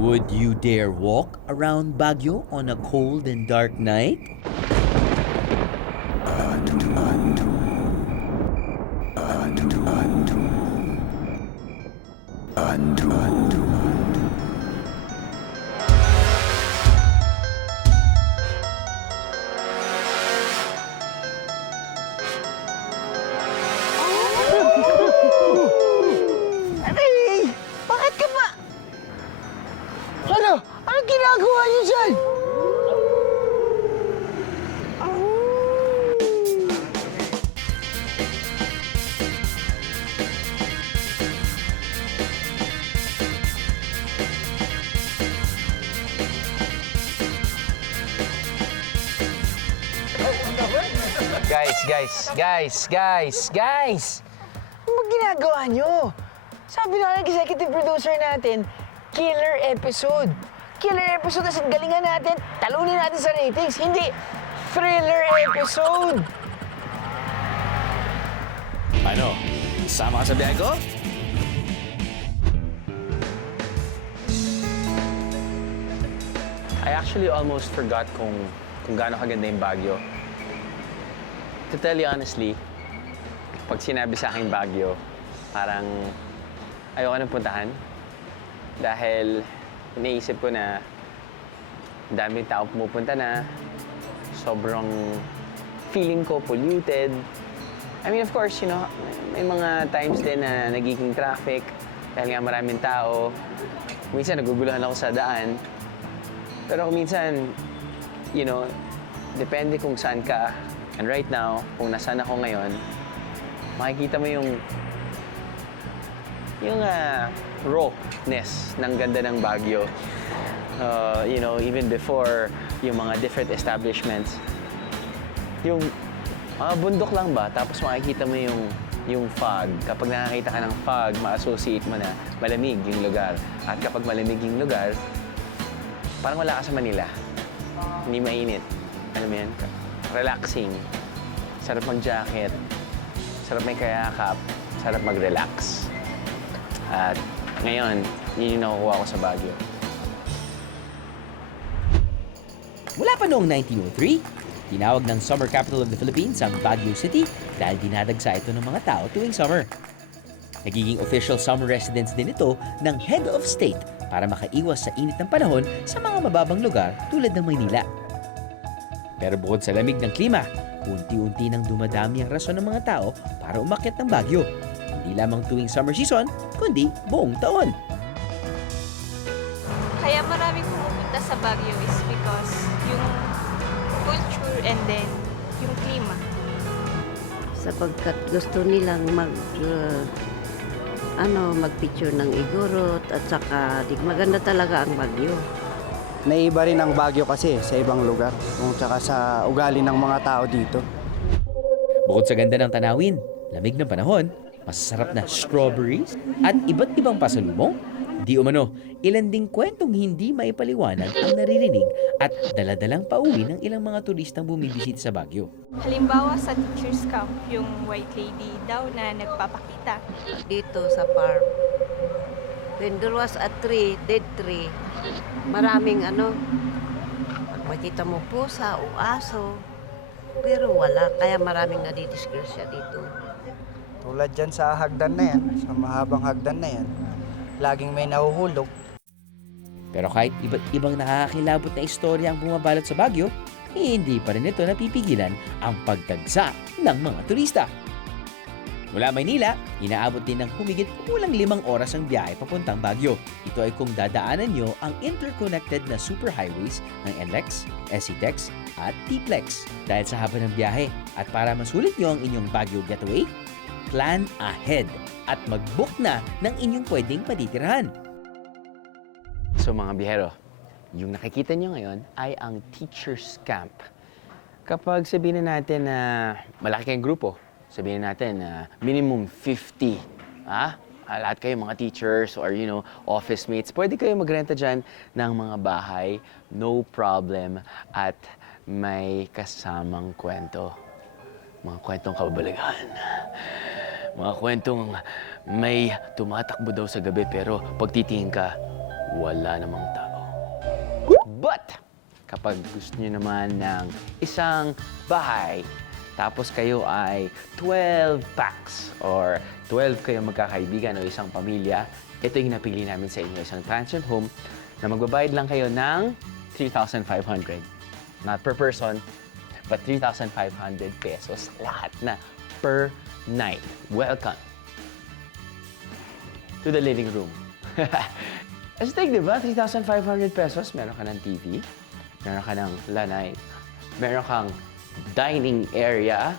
Would you dare walk around Baguio on a cold and dark night? Aray! Bakit ka ba? Ano? Anong ginagawa niyo dyan? Guys! Ano ba ginagawa niyo? Sabi na ng executive producer natin, killer episode. Killer episode as in galingan natin, talunin natin sa ratings, hindi thriller episode. Ano? Sama ka sa biyahe ko? I actually almost forgot kung gaano kaganda yung Baguio. To tell you honestly, pag sinabi sa akin Baguio, parang ayoko nang puntahan. Dahil iniisip ko na daming tao pumupunta na, sobrang feeling ko polluted. I mean, of course, you know, may mga times din na nagiging traffic dahil nga maraming tao. Minsan naguguluhan ako sa daan. Pero kung minsan, you know, depende kung saan ka. And right now, kung nasaan ako ngayon, makikita mo yung rawness ng ganda ng Baguio. You know, even before yung mga different establishments, yung mga bundok lang ba, tapos makikita mo yung fog. Kapag nakakita ka ng fog, ma-associate mo na malamig yung lugar. At kapag malamig yung lugar, parang wala ka sa Manila. Hindi mainit. Ano mo yan? Relaxing. Sarap mag-jacket. Sarap may kayakap. Sarap mag-relax. At ngayon, yun yung nakukuha ko sa Baguio. Mula pa noong 1903, tinawag ng Summer Capital of the Philippines ang Baguio City dahil dinadagsa ito ng mga tao tuwing summer. Nagiging official summer residence din ito ng Head of State para makaiwas sa init ng panahon sa mga mababang lugar tulad ng Maynila. Pero bukod sa lamig ng klima, unti-unti nang dumadami ang rason ng mga tao para umakyat ng Baguio. Hindi lamang tuwing summer season, kundi buong taon. Kaya maraming pumupunta sa Baguio is because yung culture and then yung klima. Sapagkat gusto nilang magpicture ng Igorot at saka maganda talaga ang Baguio. Naiiba rin ang Baguio kasi sa ibang lugar, kung tsaka sa ugali ng mga tao dito. Bukod sa ganda ng tanawin, lamig ng panahon, masasarap na strawberries, at iba't ibang pasalubong, di umano, ilan ding kwentong hindi maipaliwanag ang naririnig at daladalang pauwi ng ilang mga turistang bumibisita sa Baguio. Halimbawa sa teacher's camp, yung white lady daw na nagpapakita. Dito sa farm, when there was a tree, dead tree, maraming makita mo pusa o aso, pero wala, kaya maraming nadidisgrasya dito. Tulad dyan sa hagdan na yan, sa mahabang hagdan na yan, laging may nahuhulog. Pero kahit iba't ibang nakakakilabot na istorya ang bumabalot sa Baguio, hindi pa rin ito napipigilan ang pagtagsa ng mga turista. Mula Maynila, inaabot din ng humigit kulang 5 oras ang biyahe papuntang Baguio. Ito ay kung dadaanan nyo ang interconnected na superhighways ng NLEX, SCTEX at TPLEX. Dahil sa haba ng biyahe at para masulit nyo ang inyong Baguio getaway, plan ahead at mag-book na ng inyong pwedeng patitirahan. So mga biyahero, yung nakikita nyo ngayon ay ang teacher's camp. Kapag sabihin na natin na malaki kayong grupo, sabihin natin na minimum 50, lahat kayo mga teachers or office mates, pwede kayo magrenta dyan ng mga bahay, no problem, at may kasamang kwento. Mga kwentong kababalaghan. Mga kwentong may tumatakbo daw sa gabi pero pag titingin ka, wala namang tao. But, kapag gusto nyo naman ng isang bahay, tapos kayo ay 12 packs or 12 kayo magkakaibigan o isang pamilya, ito yung napili namin sa inyo, isang transient home na magbabayad lang kayo ng 3,500. Not per person, but 3,500 pesos lahat na per night. Welcome to the living room. Astig, di ba? 3,500 pesos. Meron ka ng TV, meron ka ng lanay, meron kang dining area,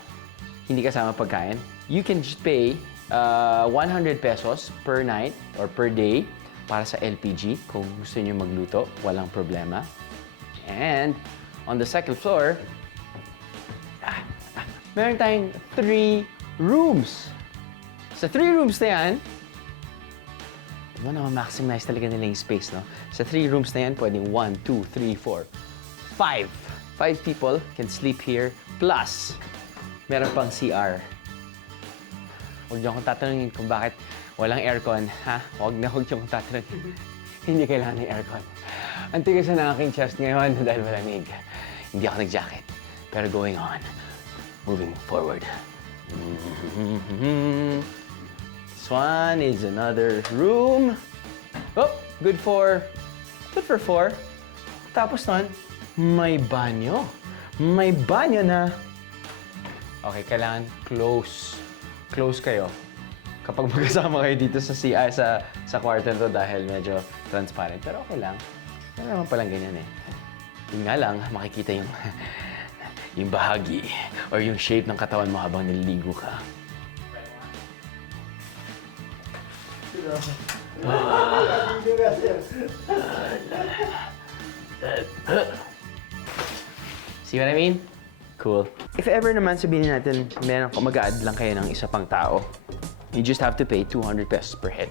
hindi kasama pagkain. You can just pay 100 pesos per night or per day para sa LPG kung gusto niyo magluto, walang problema. And on the second floor, meron tayong 3 rooms. Sa 3 rooms na yan, diba na-maximize talaga nila yung space, no? Sa 3 rooms na yan, pwedeng 1, 2, 3, 4, 5. 5 people can sleep here. Plus, meron pang CR. Huwag niyo akong tatanungin kung bakit walang aircon, ha? Huwag niyo akong tatanungin. Hindi kailangan ng aircon. Ang tigas na ng aking chest ngayon dahil malamig. Hindi ako nag-jacket. Pero going on, moving forward. This one is another room. Oh, good for 4. Tapos nun, may banyo. May banyo na. Okay, kailangan close. Close kayo. Kapag magkasama kayo dito sa CR, sa kwarto nito dahil medyo transparent. Pero okay lang. Ano naman palang ganyan eh. Yun nga lang, makikita yung yung bahagi or yung shape ng katawan mo habang nililigo ka. See what I mean? Cool. If ever naman sabihin natin, mag-a-add lang kayo ng isa pang tao, you just have to pay 200 pesos per head.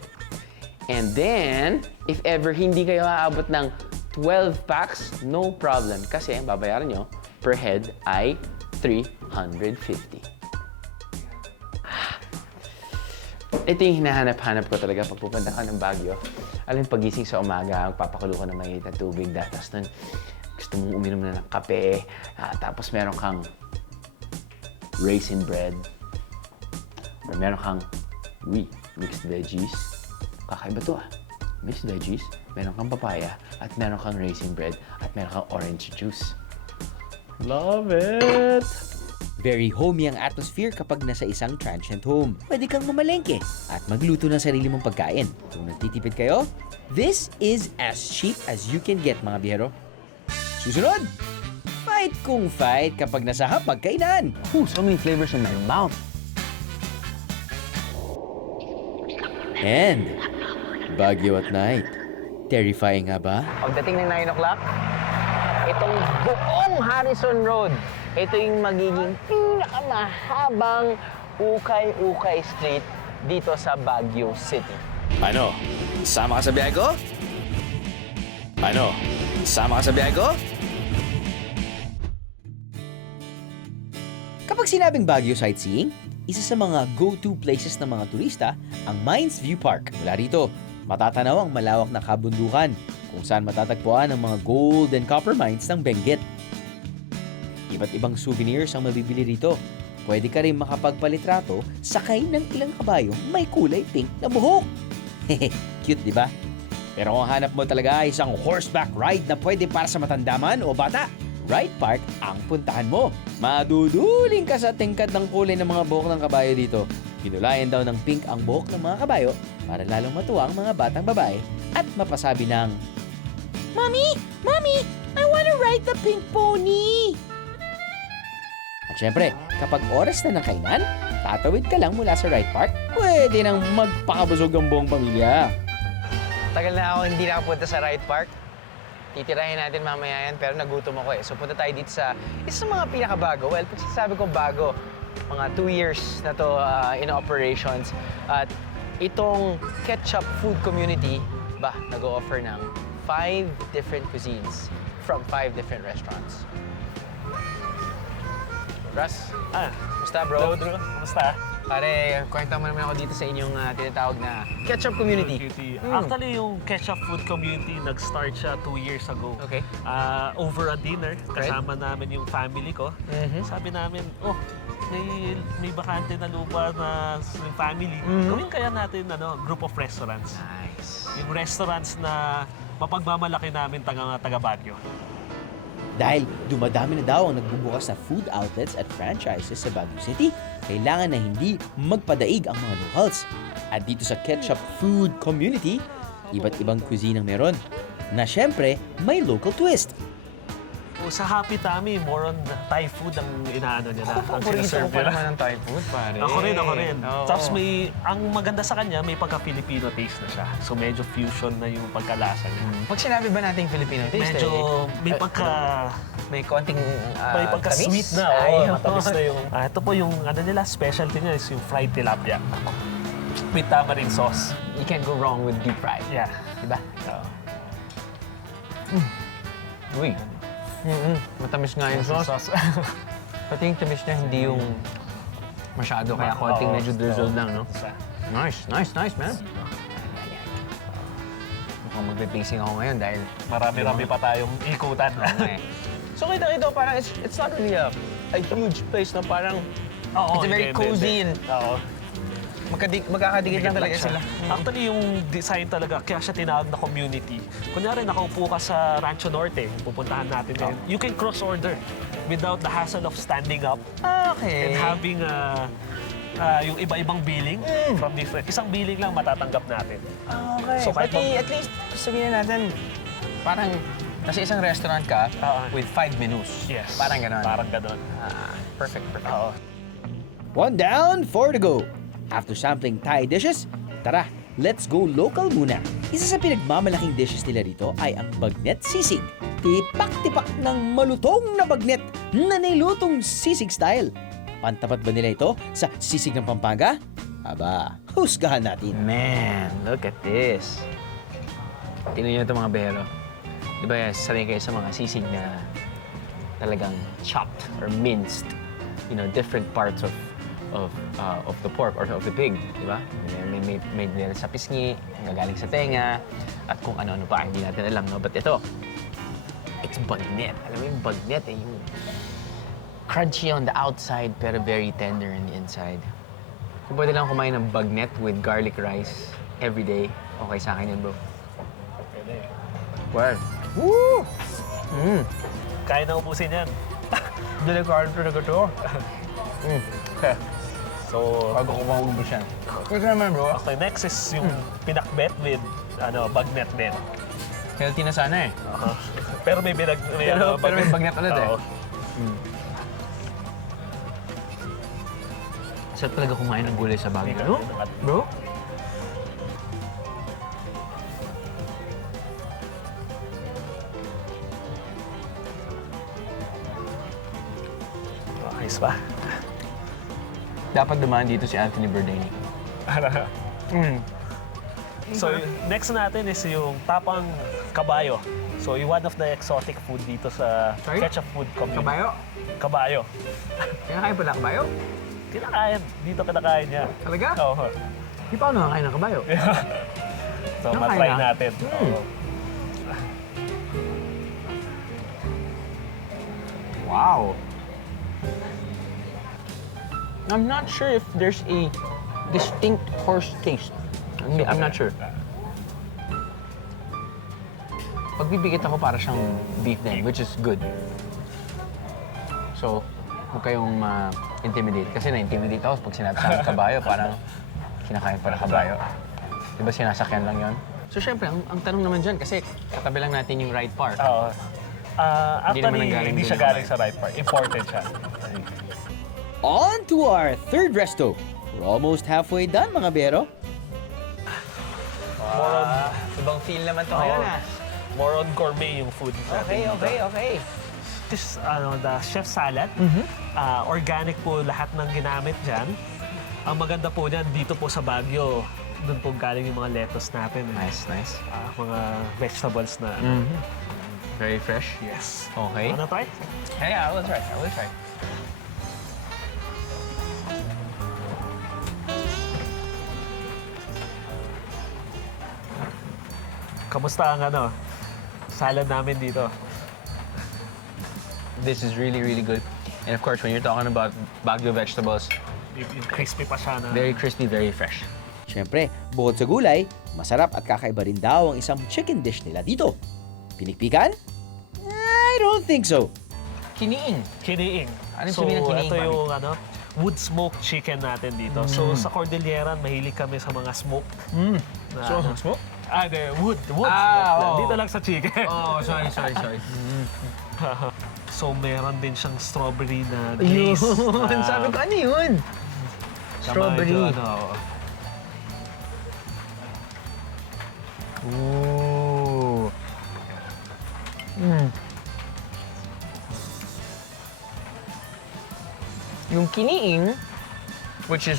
And then, if ever hindi kayo aabot ng 12 packs, no problem. Kasi ang babayaran nyo per head ay 350. Ito yung hinahanap-hanap ko talaga pag pupunta ka ng Baguio. Alam, pagising sa umaga, magpapakulo ko ng mainit na tubig. Tapos nun, gusto mong uminom na ng kape. Tapos meron kang raisin bread. Or meron kang, mixed veggies. Kakaiba to mixed veggies, meron kang papaya, at meron kang raisin bread, at meron kang orange juice. Love it! Very homey ang atmosphere kapag nasa isang transient home. Pwede kang mamalengke at magluto ng sarili mong pagkain. Kung nagtitipid kayo, this is as cheap as you can get, mga biyero. Susunod! Fight kung fight kapag nasa hapagkainan. So many flavors in my mouth. And Baguio at night. Terrifying nga ba? Pagdating ng 9 o'clock, itong buong Harrison Road, ito yung magiging pinakamahabang ukay-ukay street dito sa Baguio City. Ano? Sama ka sa biyahe ko? Ano? Sama ka sa biyahe ko? Kapag sinabing Baguio sightseeing, isa sa mga go-to places ng mga turista ang Mines View Park. Mula rito, matatanaw ang malawak na kabundukan kung saan matatagpuan ang mga gold and copper mines ng Benguet. Iba't ibang souvenirs ang mabibili rito. Pwede ka rin makapagpalitrato sakay ng ilang kabayong may kulay pink na buhok. Hehe, cute di ba? Pero kung hanap mo talaga isang horseback ride na pwede para sa matanda man o bata, Wright Park ang puntahan mo. Maduduling ka sa tingkad ng kulay ng mga buhok ng kabayo dito. Kinulayan daw ng pink ang buhok ng mga kabayo para lalong matuwa ang mga batang babae at mapasabi ng, "Mommy! Mommy! I wanna ride the pink pony!" At syempre, kapag oras na ng kainan, tatawid ka lang mula sa Wright Park, pwede nang magpakabusog ang buong pamilya. Tagal na ako hindi nakapunta sa Wright Park. Titirahin natin mamaya yan, pero nagutom ako eh. So punta tayo dito sa isa sa mga pinakabago. Well, pag sasabi ko bago, mga 2 years na to in operations. At itong Ketchup Food Community, nag-o-offer ng 5 different cuisines from 5 different restaurants. Russ, musta bro? Hello, Drew. Kamusta? Pare, kwenta mo naman ako dito sa inyong tinatawag na ketchup community. Actually, yung ketchup food community, nag-start siya 2 years ago. Okay. Over a dinner, kasama namin yung family ko. Mhm. Sabi namin, may bakante na lupa na yung family. Gawin kaya natin group of restaurants. Nice. Yung restaurants na mapagmamalaki namin taga Baguio. Dahil dumadami na daw ang nagbubukas na food outlets at franchises sa Baguio City, kailangan na hindi magpadaig ang mga locals. At dito sa ketchup food community, iba't ibang cuisine ang meron. Na syempre, may local twist. Sa Happy Tummy, more on Thai food ang inaano niya na. Ang Paborito ko sinaserve pa nila. naman ng Thai food, pare. Ako rin. Oo. Tapos ang maganda sa kanya, may pagka-Filipino taste na siya. So medyo fusion na yung pagkalasa niya. Pag sinabi ba nating Filipino taste, Medyo may may konting may pagka-sweet tamis? na. Ay, Oo, matamis na yung... ito po yung nila, specialty niya is yung fried tilapia. With tamarind sauce. You can't go wrong with deep fried. Yeah. Diba? Oo. Uy. Matamis nga yung sauce. Pati yung tamis niya, hindi yung masyado, kaya konting medyo drizzled lang, no? Nice, man. Mukhang magbe-pacing ako ngayon dahil Marami-rami pa tayong ikutan. So kita parang it's not really a huge place na parang Oo, it's very hindi. cozy and Oo. magkakadikit lang talaga sila. Actually, yung design talaga, kaya siya tinawag na community. Kunyari, nakaupo ka sa Rancho Norte, pupuntahan natin ngayon. You can cross-order without the hassle of standing up Okay. and having yung iba-ibang billing from different. Isang billing lang matatanggap natin. Okay. So, kahit Pati at least sabihin natin, parang kasi isang restaurant ka with 5 menus. Yes. Parang ganon. Parang ganon. Perfect. Oo. One down, 4 to go. After sampling Thai dishes, tara, let's go local muna. Isa sa pinagmamalaking dishes nila rito ay ang bagnet sisig. Tipak-tipak ng malutong na bagnet na nilutong sisig style. Pantapat ba nila ito sa sisig ng Pampanga? Aba, husgahan natin. Man, look at this. Tingnan niyo ito mga behero. Di ba sanay kayo sa mga sisig na talagang chopped or minced, different parts of the pork or of the pig, di ba? May nila sa pisngi, nagaling sa tenga, at kung ano-ano pa, hindi natin alam, no? But ito, it's bagnet. Alam mo yung bagnet, yung crunchy on the outside, pero very tender on the inside. Kung pwede lang kumain ng bagnet with garlic rice every day, okay sa akin yun, bro. Well, woo! Kaya na ubusin yan. Delikado talaga to. So, Bago ko maubos yan. Ito naman, bro. okay, next is yung pinakbet with bagnet din. Healthy na sana eh. Pero may Pero may bagnet ulit eh. Oo. Sarap talaga kumain ng gulay sa Baguio. Ano? Bro? Ayos ba? Dapat dumaan dito si Anthony Bourdain. So, next natin is yung tapang kabayo. So, one of the exotic food dito sa Sorry? ketchup food community. Kabayo? Kabayo. Kinakain pala kabayo? Kinakain. Dito kinakain niya. Talaga? Oo. Di pa ako nakakain ng kabayo. So, Kinakain matry na? natin. Oo. Wow. I'm not sure if there's a distinct horse taste. I'm not sure. Pagbibigit ako para siyang beef din, which is good. So, huwag kayong ma-intimidate. Kasi na-intimidate ako pag sinabi sa akin kabayo, parang kinakain para kabayo. Di ba sinasakyan lang yon? So, syempre, ang tanong naman dyan, kasi katabi lang natin yung right part. Oo. Hindi naman Actually, nanggaling hindi doon siya yung galing sa right part. Imported siya. On to our third resto. We're almost halfway done, mga bero. Ibang feel naman to Oo. More on gourmet yung food natin dito. okay. This the chef salad. Organic po lahat ng ginamit dyan. Ang maganda po dyan, dito po sa Baguio, doon po galing yung mga lettuce natin. Nice. Mga vegetables na. Very fresh. Yes. Okay. Ano try? Hey, I will try. Kamusta ang salad namin dito? This is really, really good. And of course, when you're talking about Baguio vegetables, Yung crispy pa siya na... very crispy, very fresh. Siyempre, bukod sa gulay, masarap at kakaiba rin daw ang isang chicken dish nila dito. Pinikpikan? I don't think so. Kiniing. Kiniing. Anong sabihin ng kiniing, ito Bobby? yung wood smoked chicken natin dito. So sa Cordilleran, mahilig kami sa mga smoked. Na, smoke? Hindi, wood smoked. oo. Dito lang sa chicken. Oh, sorry. So meron din siyang strawberry na glaze. Yun! Sabi ko, ano yun? Strawberry. Ooh. Yung kiniing, which is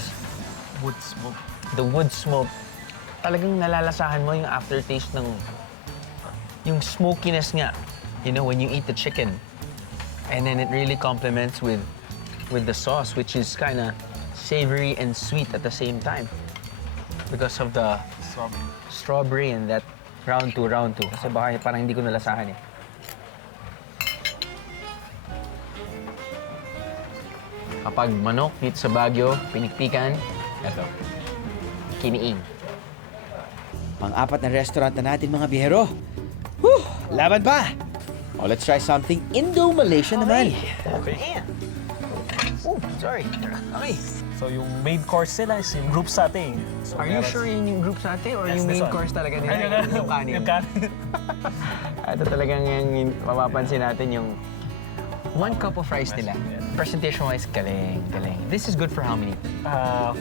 Wood smoke. the wood smoke, talagang nalalasahan mo yung aftertaste ng yung smokiness nga. You know, when you eat the chicken. And then it really complements with the sauce, which is kind of savory and sweet at the same time. Because of the strawberry and that round two. Kasi baka parang hindi ko nalasahan eh. Kapag manok dito sa Baguio, pinikpikan, eto, kiniing. Pang-apat na restaurant na natin mga bihero. Whew! Laban pa! Oh, let's try something Indo-Malaysian naman. Okay. Oh, sorry. Okay. So yung main course nila is yung group satay. So, Are you meron- sure yun yung group sa atin or Yes, yung this main one. course talaga nila? Ayun, Yung kanin? Yung kanin. Ito talagang yung mapapansin natin yung one cup of rice nila. Presentation-wise, galing. This is good for how many,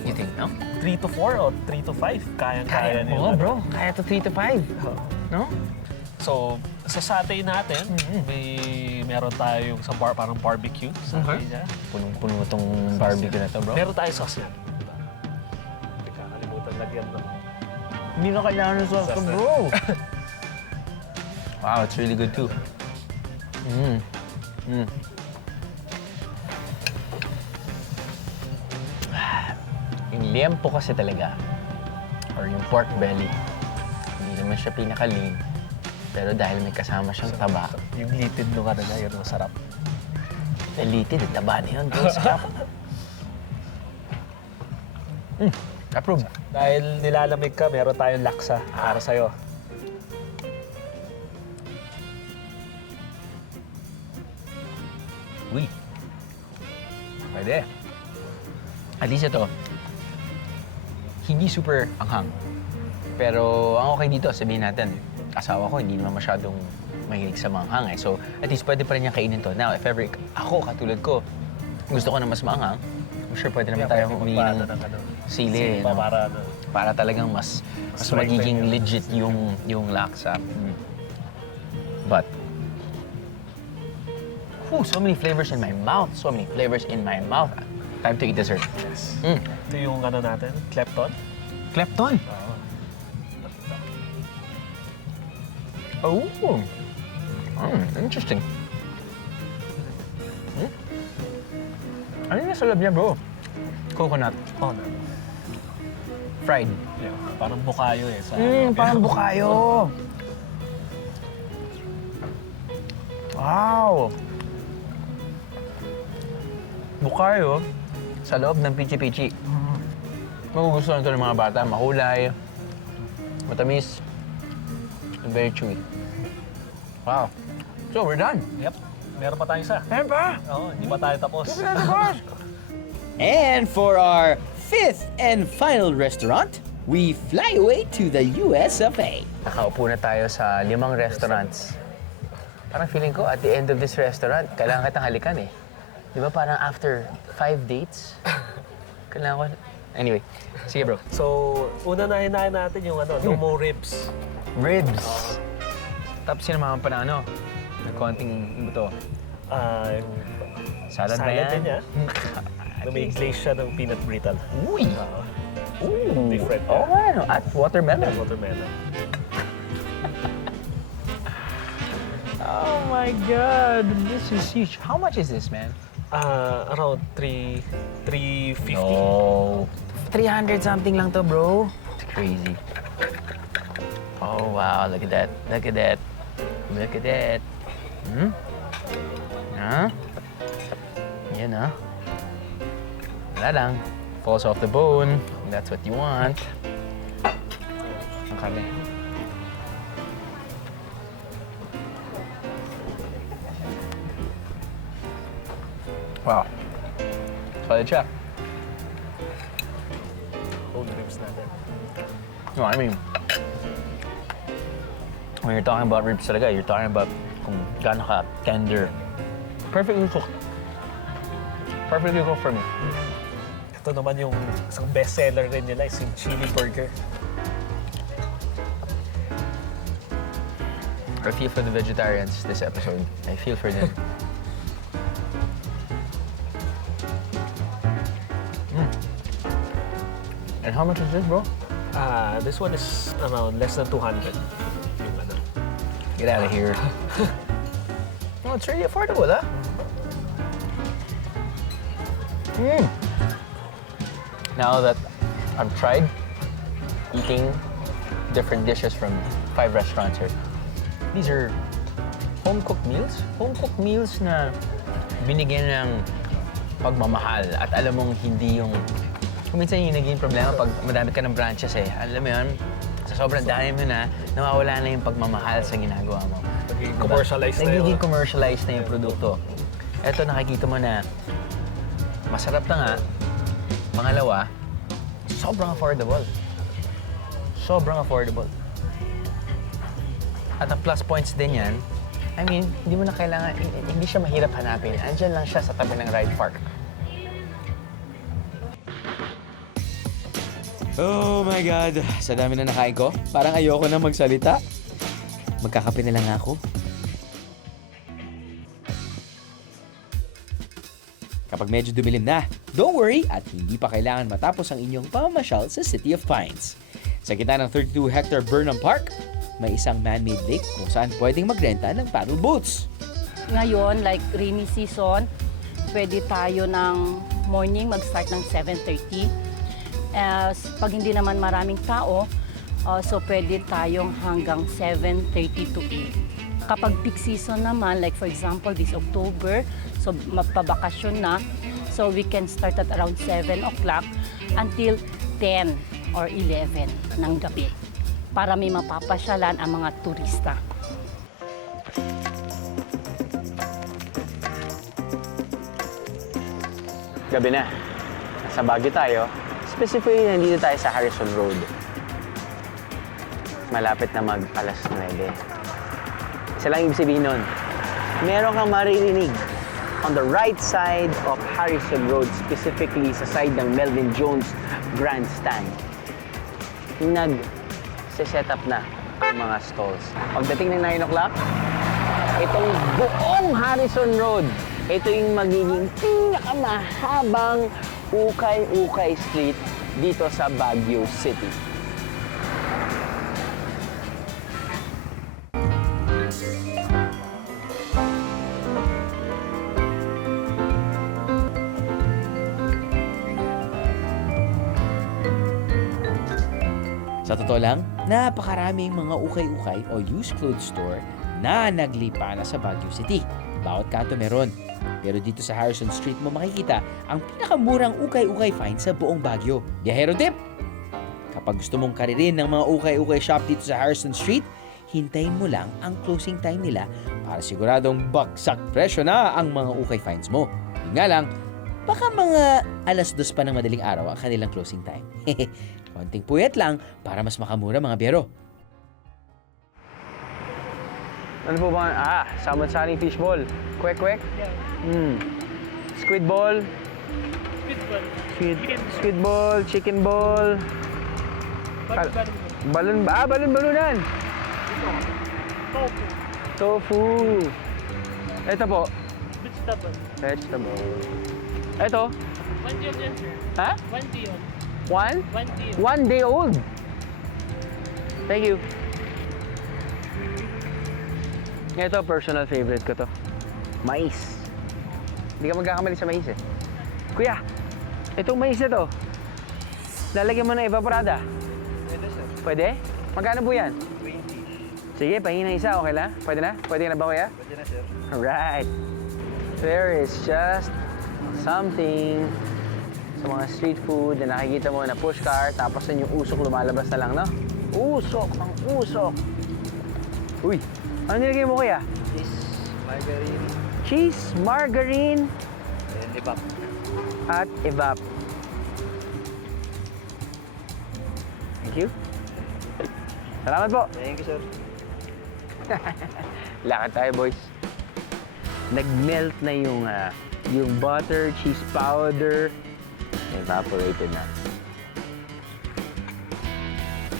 you think, no? 3 to 4 o 3 to 5. Kaya niyo. Oo, bro. Kaya to 3 to 5. No? So, sa satay natin, meron tayong sa bar, parang barbecue. Satay niya. Punong-puno tong barbecue na to, bro. Meron tayong sauce yan. Hindi kakalimutan lagyan ng... Hindi na kailangan ng sauce to, bro. Wow, it's really good too. Yung liempo kasi talaga, or yung pork belly, hindi naman siya pinaka-lean. Pero dahil may kasama siyang taba, Yung litid nung niya, yun ang sarap. elitid, taba na yun, bro. Sarap. Approve. Dahil nilalamig ka, meron tayong laksa para sa'yo. Uy. Pwede. At least ito, hindi super anghang. Pero ang okay dito, sabihin natin, asawa ko hindi naman masyadong mahilig sa manghang eh. So at least pwede pa rin niya kainin to. Now, if ever ako, katulad ko, gusto ko na mas maanghang, I'm sure pwede naman tayo humingi ng sili. Pa no? para Para talagang mas strengthen magiging yun. legit yung laksa. But, so many flavors in my mouth. So many flavors in my mouth. Time to eat dessert. Ito yung natin, Klepton. Klepton. Oh. Interesting. Ano yung nasa loob niya, bro? Coconut. Oh, no. Fried. Yeah, parang bukayo eh. Sa, Parang bukayo. Wow. Bukayo sa loob ng pichi-pichi. Magugustuhan ito ng mga bata. Mahulay, matamis, and very chewy. Wow. So, we're done. Yep. Meron pa tayong isa. Meron pa? Oo, hindi pa tayo tapos. And for our fifth and final restaurant, we fly away to the US of A. Nakaupo na tayo sa 5 restaurants. Parang feeling ko, at the end of this restaurant, kailangan kitang halikan eh. Di ba parang after 5 dates, kailangan ko... Anyway, sige bro. So, una na hinahin natin yung no more ribs. Ribs. Tapos sinamahan pa na ng konting buto. Yung Salad na salad yan. din niya. May glaze siya ng peanut brittle. Uy! Ooh! Different. Oo nga, no? At watermelon. Watermelon. Oh my God! This is huge. How much is this, man? Around 350. No. 300 something lang to, bro. It's crazy. Oh Oh, wow. Look at that. Look at that. Look at that. Hmm? Huh? Yan, ah. Wala lang. Falls off the bone. That's what you want. Ang kami. Wow. Solid siya. Bone ribs natin. No, I mean, when you're talking about ribs talaga, you're talking about kung gaano ka tender. Perfectly cooked. Perfectly cooked for me. Ito naman yung isang bestseller rin nila is yung chili burger. I feel for the vegetarians this episode. I feel for them. And how much is this, bro? This one is around less than 200. Yung ano. Get out of here. No, it's really affordable, huh? Now that I've tried eating different dishes from 5 restaurants here, these are home-cooked meals. Home-cooked meals na binigyan ng pagmamahal at alam mong hindi yung... Kung minsan yung naging problema pag madami ka ng branches eh. Alam mo yun, sa sobrang dami mo na, nawawala na yung pagmamahal sa ginagawa mo. Nagiging commercialized na yun. Nagiging commercialized na yung produkto. Eto, nakikita mo na masarap na nga. Pangalawa, sobrang affordable. Sobrang affordable. At ang plus points din yan, I mean, hindi mo na kailangan, hindi siya mahirap hanapin. Andyan lang siya sa tabi ng ride park. Oh my God, sa dami na nakain ko, parang ayoko na magsalita. Magkakape na lang ako. Kapag medyo dumilim na, don't worry at hindi pa kailangan matapos ang inyong pamamasyal sa City of Pines. Sa gitna ng 32-hectare Burnham Park, may isang man-made lake kung saan pwedeng magrenta ng paddle boats. Ngayon, like rainy season, pwede tayo ng morning mag-start ng 7:30. Pag hindi naman maraming tao, so pwede tayong hanggang 7:30 to 8. Kapag peak season naman, like for example, this October, so mapabakasyon na, so we can start at around 7 o'clock until 10 or 11 ng gabi para may mapapasyalan ang mga turista. Gabi na. Nasa Baguio tayo. Specifically, nandito tayo sa Harrison Road. Malapit na mag-alas 9. Isa lang ibig sabihin nun, meron kang maririnig on the right side of Harrison Road, specifically sa side ng Melvin Jones Grandstand. Nag-set up na ang mga stalls. Pagdating ng 9 o'clock, itong buong Harrison Road, ito yung magiging pinakamahabang ukay-ukay street dito sa Baguio City. Sa totoo lang, napakaraming mga ukay-ukay o used clothes store na naglipa na sa Baguio City. Bawat kanto meron. Pero dito sa Harrison Street mo makikita ang pinakamurang ukay-ukay find sa buong Baguio. Biyahero tip! Kapag gusto mong karirin ng mga ukay-ukay shop dito sa Harrison Street, hintayin mo lang ang closing time nila para siguradong bagsak presyo na ang mga ukay finds mo. Yun nga lang, baka mga 2:00 pa ng madaling araw ang kanilang closing time. Konting puyat lang para mas makamura mga biyero. Ano po ba? Salmon-saling fishball. Kwek-kwek? Squid ball? Squid ball, chicken ball. Balon-balunan. Tofu. Ito po. Vegetable. Ito? 1 day old yan, sir. Ha? 1 day old. 1? 1 day old. 1 day old. Thank you. Ito, personal favorite ko to. Mais. Hindi ka magkakamali sa mais eh. Kuya, itong mais na to, lalagyan mo ng evaporada. Pwede, sir. Pwede? Magkano po yan? 20. Sige, pahingin ng isa, okay na? Pwede na? Pwede na ba, kuya? Pwede na, sir. Alright. There is just something sa mga street food na nakikita mo na pushcart, tapos yun yung usok lumalabas na lang, no? Usok! Ang usok! Uy! Ano nilagay mo, kuya? Cheese, margarine, Cheese, margarine, and evap. at evap. Thank you. Salamat po. Thank you, sir. Lakad tayo, boys. Nag-melt na yung butter, cheese powder. Evaporated na.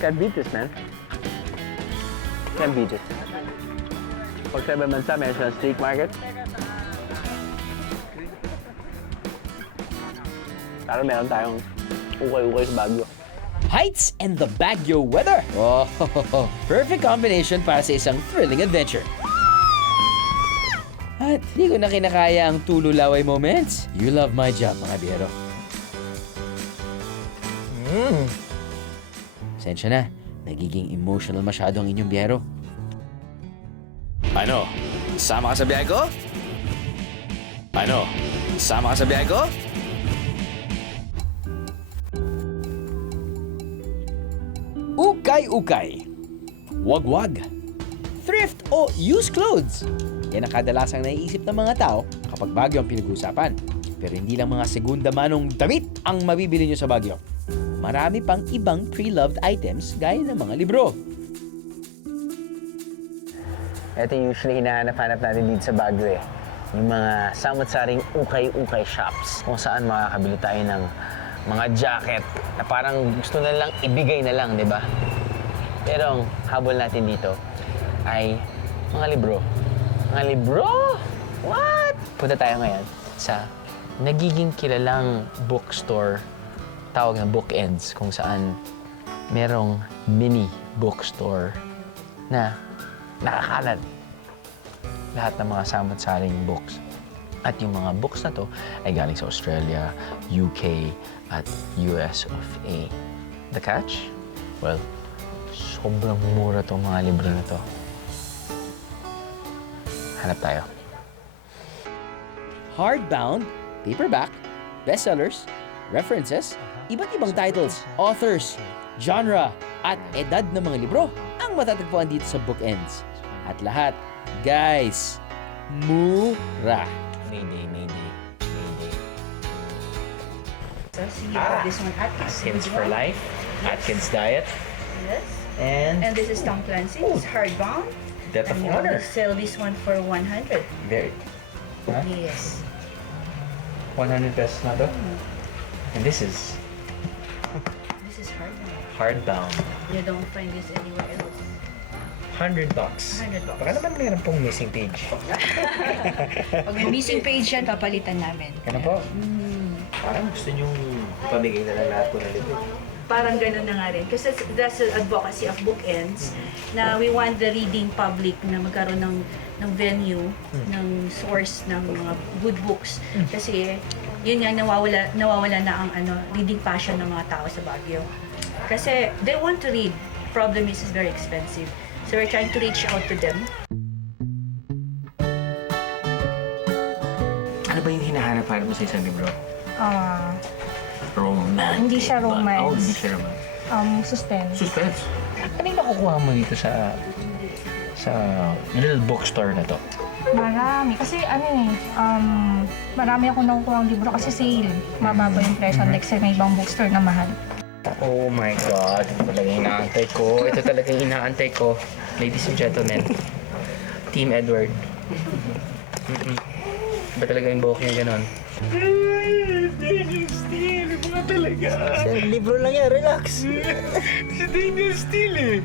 Can't beat this, man. Can't beat it. Pag sa ibang bansa, meron silang street market. Pero meron tayong ukay-ukay sa Baguio. Heights and the Baguio weather. Oh, perfect combination para sa isang thrilling adventure. At di ko na kinakaya ang tululaway moments. You love my job, mga biyero. Sensya na, nagiging emotional masyado ang inyong biyero. Ano? Sama ka sa biyahe ko? Ano? Sama ka sa biyahe ko? Ukay-ukay. Wag-wag. Thrift o used clothes. Yan ang kadalasang naiisip ng mga tao kapag Baguio ang pinag-uusapan. Pero hindi lang mga segunda manong damit ang mabibili nyo sa Baguio. Marami pang ibang pre-loved items gaya ng mga libro. Ito yung usually hinahanap-hanap natin dito sa Baguio eh. Yung mga samot-saring ukay-ukay shops kung saan makakabili tayo ng mga jacket na parang gusto na lang ibigay na lang, di ba? Pero ang habol natin dito ay mga libro. Mga libro? What? Punta tayo ngayon sa nagiging kilalang bookstore, tawag na Bookends, kung saan merong mini bookstore na nakakalat lahat ng mga samot-saring books. At yung mga books na to ay galing sa Australia, UK, at US of A. The catch? Well, sobrang mura tong mga libro na to. Hanap tayo. Hardbound, paperback, bestsellers, references, iba't ibang titles, authors, genre, at edad ng mga libro ang matatagpuan dito sa Bookends. At lahat, guys, mura. Mayday, mayday, mayday. So you have this one Atkins for life, Atkins diet, Yes. and And this is Tom Clancy. It's hardbound. Death of And we Honor. sell this one for 100. Very. Huh? Yes. 100 pesos na to. And this is This is hardbound. hardbound. You don't find this anywhere else. $100. $100. Baka naman meron pong missing page. Pag may missing page yan, papalitan namin. Ano po? Parang gusto niyong pamigay na lang lahat ko na libro. Parang ganun na nga rin. Kasi that's the advocacy of Bookends na we want the reading public na magkaroon ng venue, ng source ng mga good books. Kasi yun nga, nawawala na ang reading passion ng mga tao sa Baguio. Kasi they want to read. Problem is, it's very expensive. So we're trying to reach out to them. Ano ba yung hinahanap-hanap mo sa isang libro? Romance. Hindi siya romance. Oh, hindi siya romance. Suspense. Suspense. Ano yung nakukuha mo dito sa little bookstore na to? Marami. Kasi marami ako nakukuha ang libro kasi sale. Mababa yung presyo. Like sa may ibang bookstore na mahal. Oh my God. Ito talaga yung inaantay ko. Ito talaga yung inaantay ko. Ladies and gentlemen, Team Edward. Ba talaga yung buhok niya ganon? Daniel Steele, mga talaga. Sir, libro lang yan, relax. Si Daniel Steele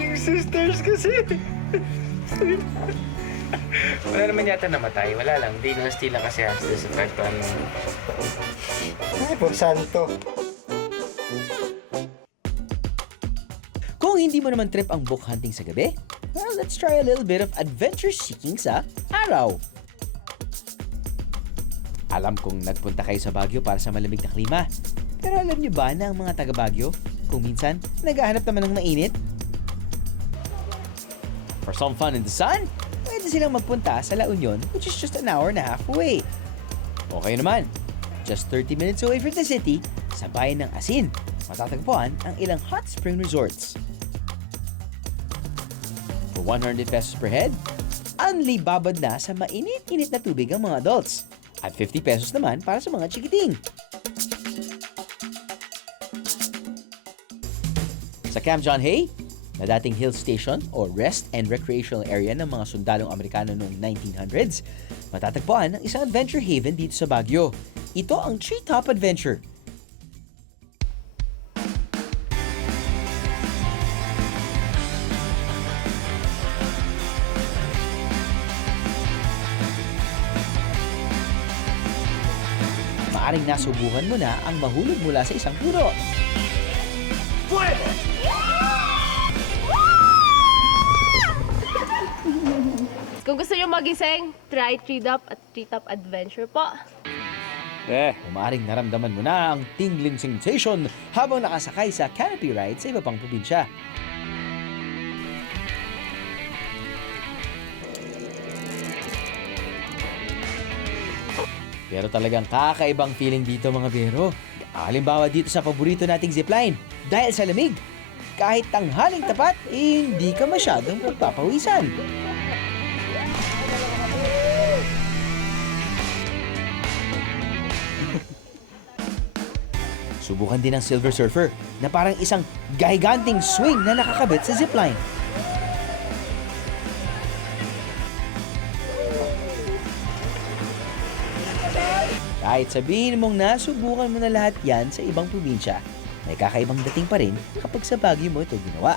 Yung sisters kasi. Wala naman yata namatay. Wala lang. Daniel Steele lang kasi has this effect on... Ay, por santo. Kung hindi mo naman trip ang book hunting sa gabi, well, let's try a little bit of adventure seeking sa araw. Alam kong nagpunta kayo sa Baguio para sa malamig na klima. Pero alam niyo ba na ang mga taga Baguio Kung minsan, naghahanap naman ng mainit. For some fun in the sun, pwede silang magpunta sa La Union, which is just an hour and a half away. Okay naman, just 30 minutes away from the city, sa bayan ng Asin, matatagpuan ang ilang hot spring resorts. For 100 pesos per head, unli-babad na sa mainit-init na tubig ang mga adults. At 50 pesos naman para sa mga chikiting. Sa Camp John Hay, na dating hill station o rest and recreational area ng mga sundalong Amerikano noong 1900s, matatagpuan ang isang adventure haven dito sa Baguio. Ito ang Treetop Adventure. Maaring nasubukan mo na ang mahulog mula sa isang puno. Kung gusto nyo magising, try Treetop at Treetop Adventure po. O maaring naramdaman mo na ang tingling sensation habang nakasakay sa canopy ride sa iba pang probinsya. Pero talagang kakaibang feeling dito mga bero. Halimbawa dito sa paborito nating zipline. Dahil sa lamig, kahit tanghaling tapat, hindi ka masyadong pagpapawisan. Subukan din ang Silver Surfer na parang isang giganting swing na nakakabit sa zipline. Kahit sabihin mong nasubukan mo na lahat yan sa ibang probinsya, may kakaibang dating pa rin kapag sa Baguio mo ito ginawa.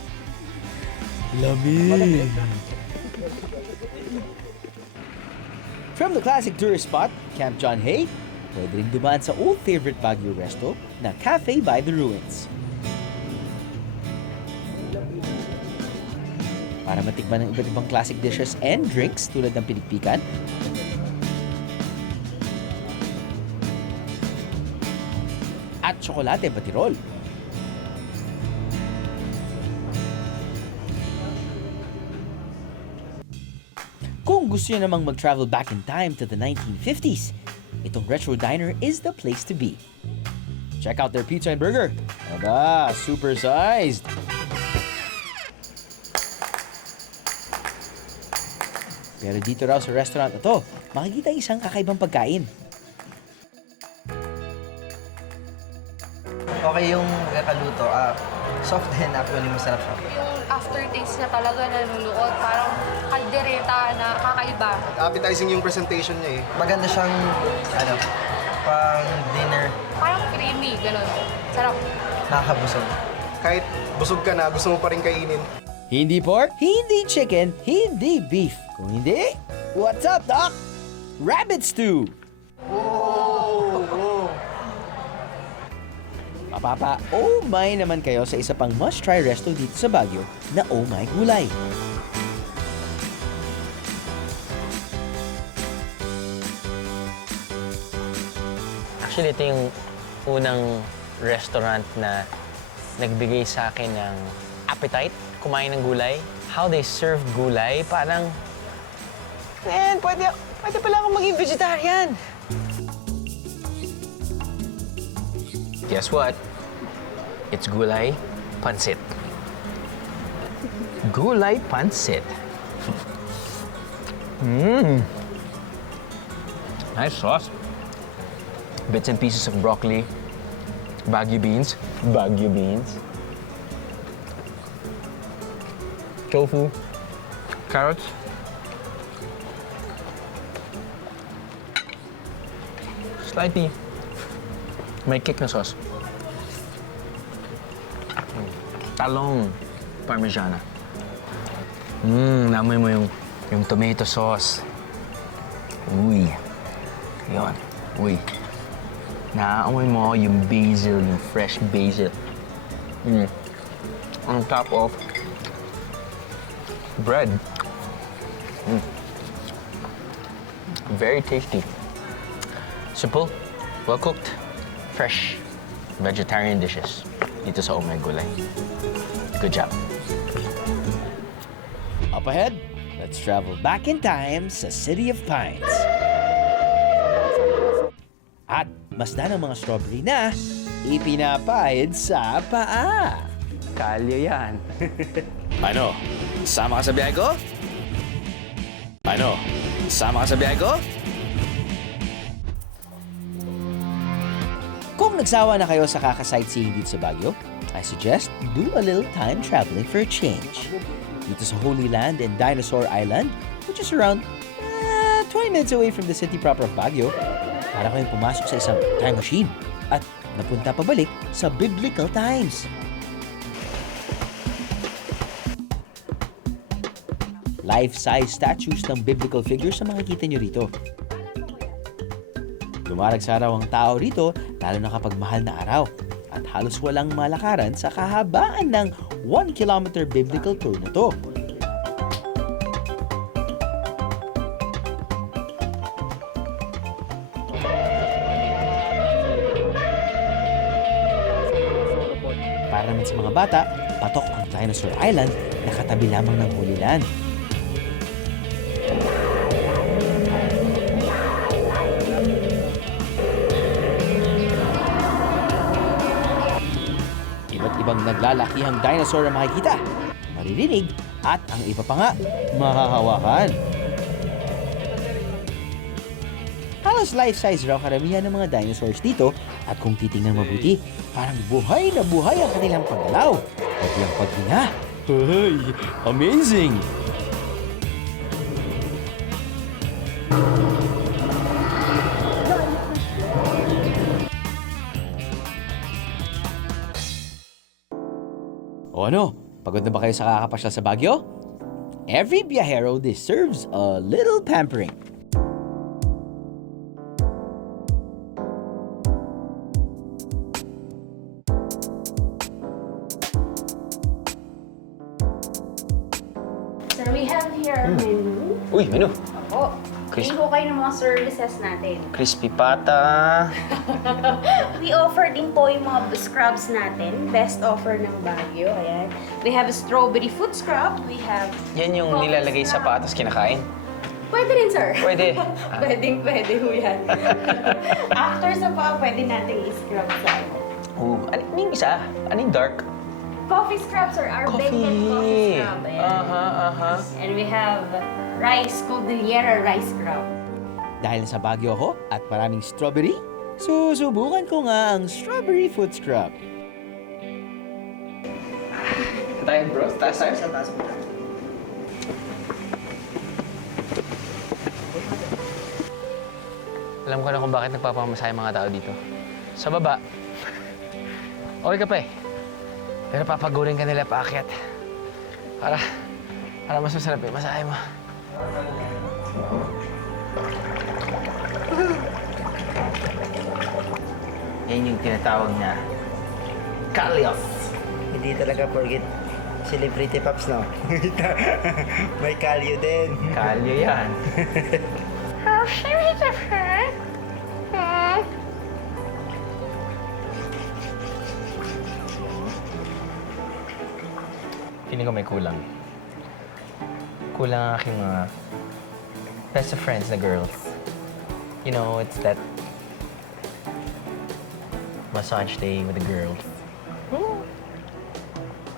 Lamig! From the classic tourist spot, Camp John Hay, pwede rin dumaan sa old favorite Baguio resto na Cafe by the Ruins. Para matikman ng iba't ibang classic dishes and drinks tulad ng pinikpikan, at tsokolate batirol. Kung gusto nyo namang mag-travel back in time to the 1950s, itong retro diner is the place to be. Check out their pizza and burger. Aba, super-sized! Pero dito raw sa restaurant na to, makikita isang kakaibang pagkain. Okay yung kakaluto. Soft din actually, masarap siya. Yung aftertaste niya talaga nanuluod, parang kaldereta na kakaiba. Appetizing yung presentation niya eh. Maganda siyang, pang dinner. Parang creamy, ganun. Sarap. Nakakabusog. Kahit busog ka na, gusto mo pa rin kainin. Hindi pork, hindi chicken, hindi beef. Kung hindi, what's up, Doc? Rabbit stew! Mapapa, oh my naman kayo sa isa pang must-try resto dito sa Baguio na Oh My Gulay. Actually, ito yung unang restaurant na nagbigay sa akin ng appetite, kumain ng gulay. How they serve gulay, parang... Man, pwede pala akong maging vegetarian. Guess what? It's gulay pancit. Gulay pancit. Nice sauce. Bits and pieces of broccoli. Baguio beans. Baguio beans. Tofu. Carrots. Slightly may kick na sauce. Talong parmigiana. Namoy mo yung tomato sauce. Uy. Yon. Uy. Naamoy mo yung basil, yung fresh basil. On top of bread. Very tasty. Simple, well cooked, fresh vegetarian dishes. dito sa Umay Gulay. Good job. Up ahead, let's travel back in time sa City of Pines. At masdan ang mga strawberry na ipinapahid sa paa. Kalyo yan. Ano? Sama ka sa biyahe ko? Ano? Sama ka sa biyahe ko? Kung nagsawa na kayo sa kaka-sightseeing dito sa Baguio, I suggest do a little time traveling for a change. Dito sa Holy Land and Dinosaur Island, which is around 20 minutes away from the city proper of Baguio, para kayong pumasok sa isang time machine at napunta pabalik sa biblical times. Life-size statues ng biblical figures ang makikita nyo rito. Dumarag sa araw ang tao rito, lalo na kapag mahal na araw. At halos walang malakaran sa kahabaan ng 1-kilometer biblical tour na to. Para naman sa mga bata, patok ang Dinosaur Island na katabi lamang ng Holy Land. Iba't ibang naglalakihang dinosaur ang makikita, maririnig, at ang iba pa nga, mahahawakan. Halos life-size raw karamihan ng mga dinosaurs dito at kung titingnan mabuti, parang buhay na buhay ang kanilang paggalaw. Pati ang paghinga. Hey, amazing! O ano, pagod na ba kayo sa kakapasyal sa Baguio? Every biyahero deserves a little pampering. Sir, we have here our menu. Uy, menu. Opo. Crispy. Hindi ko kayo ng mga services natin. Crispy pata. We offer din po yung mga scrubs natin. Best offer ng Baguio. Ayan. We have a strawberry foot scrub. We have... Yan yung coffee nilalagay sa scrub. patos kinakain. Pwede rin, sir. Pwede. Pwede ho yan. After sa paa, pwede natin i-scrub sa ano. Ano yung isa? Ano yung dark? Coffee scrub, sir. Our baked coffee scrub. Ayan. And we have rice, Cordillera rice scrub. Dahil sa Baguio ako at maraming strawberry, susubukan ko nga ang strawberry foot scrub. Tayo bro, taas tayo. Sa taas mo. Alam ko na kung bakit nagpapamasahe mga tao dito. Sa baba, okay ka pa eh. Pero papagurin ka nila paakyat. Para mas masarap yung masahe mo. Yan yung tinatawag na kalyos. Hindi talaga forget celebrity pops, no? May kalyo din. Kalyo yan. Feeling ko may kulang. Kulang ang aking mga best of friends na girls. You know, it's that massage day with the girls.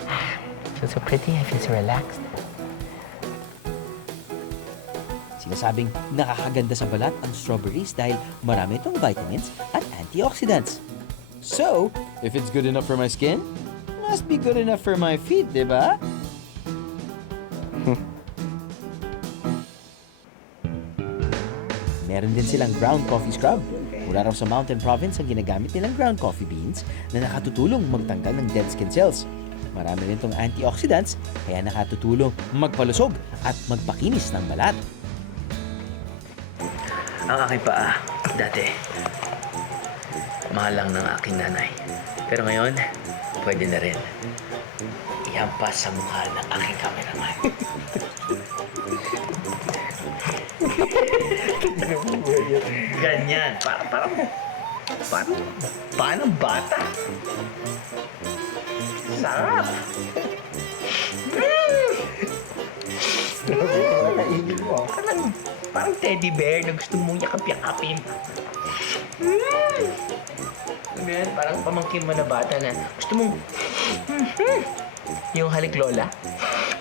I feel so pretty, I feel so relaxed. Sinasabing nakakaganda sa balat ang strawberries dahil marami itong vitamins at antioxidants. So, if it's good enough for my skin, must be good enough for my feet, di ba? Meron din silang ground coffee scrub. Mula raw sa Mountain Province ang ginagamit nilang ground coffee beans na nakatutulong magtanggal ng dead skin cells. Marami rin itong antioxidants kaya nakatutulong magpalusog at magpakinis ng balat. Ang aking paa, dati, mahal lang ng aking nanay. Pero ngayon, pwede na rin. Ihampas sa mukha ng aking cameraman. Ganyan, parang bata. Sarap! Parang teddy bear na gusto mong yakap-yakapin. Ano yan? Parang pamangkin mo na bata na gusto mong... Yung halik lola,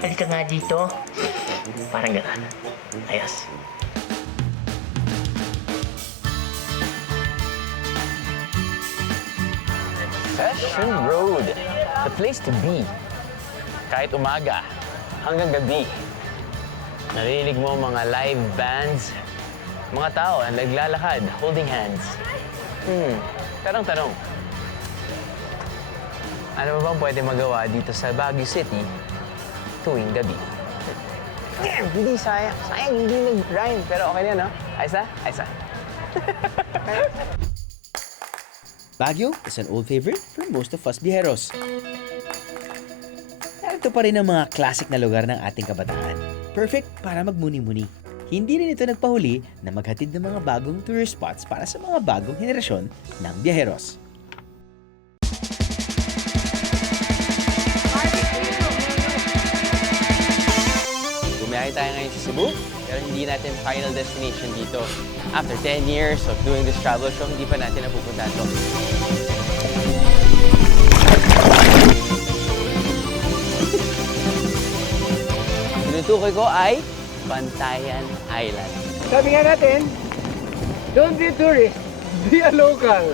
halika nga dito. Parang gano'n. Ayos. Session Road, the place to be. Kahit umaga hanggang gabi. Narinig mo mga live bands, mga tao na naglalakad, holding hands. Tanong. Ano ba bang pwede magawa dito sa Baguio City tuwing gabi? Hindi sayang. Sayang, hindi nag-rhyme. Pero okay na, no? Ayos na? Baguio is an old favorite for most of us biyeros. Narito pa rin ang mga classic na lugar ng ating kabataan. Perfect para magmuni-muni. Hindi rin ito nagpahuli na maghatid ng mga bagong tourist spots para sa mga bagong henerasyon ng biyeros. Bumiyahe tayo ngayon sa Cebu, pero hindi natin final destination dito. After 10 years of doing this travel show, hindi pa natin napupunta ito. Ang tinutukoy ko ay Bantayan Island. Sabi nga natin, don't be a tourist, be a local.